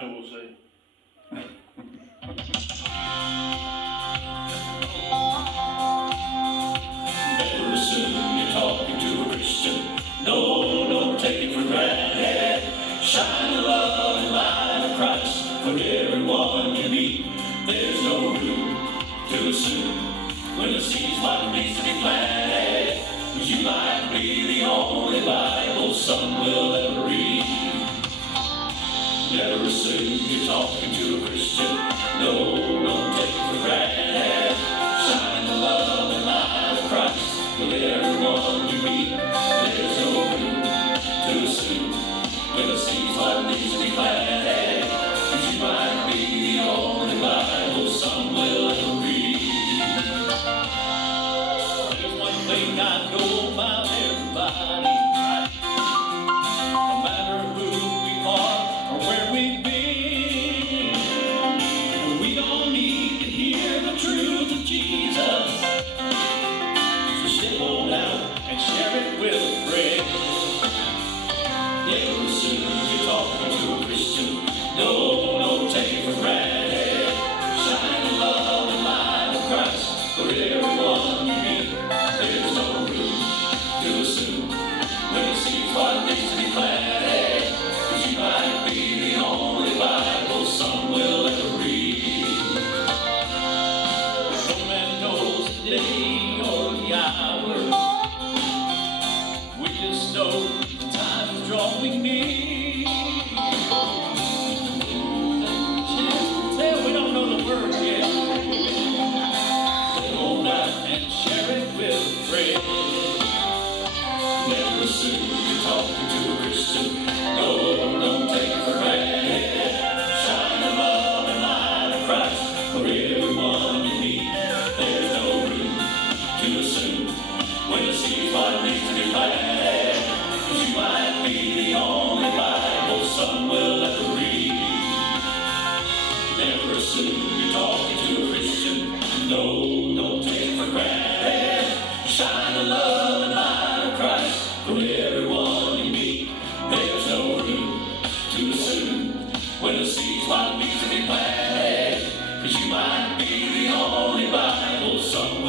I will say. Never assume you're talking to a Christian. No, don't take it for granted. Shine the love and light of Christ for everyone you meet. There's no room to assume when the seed's what needs to be planted. 'Cause you might be the only Bible some will ever read. Never assume you're talking to a Christian. No, don't take it for granted. Shine the love and light of Christ with everyone you meet. There's no room to assume when the seed's what needs to be planted. 'Cause you might be the only Bible some will ever read. There's one thing I know about everybody. No matter who we are or where we've been, we don't need to hear the truth of Jesus. So step on out and share it with a friend. Never assume you're talking to a Christian. No, don't take it for granted. Shine the love and light of Christ for everyone you meet. There's no room to assume when the seed's what needs to be planted. 'Cause you might be the only Bible some will ever read. No man knows the day or the hour. We just know the time is drawing near. We don't know the word yet. Step on out and share it with a friend. Never assume you're talking to a Christian. No, don't take it for granted. Shine the love and light of Christ for everyone you meet. There's no room to assume when the seed's what needs to be planted. 'Cause you might be the only Bible some will ever read. Never assume you're talking to a Christian. No, don't take it for granted. Shine the love and light of Christ for everyone you meet. There's no room to assume when the seed's what needs to be planted. 'Cause you might be the only Bible some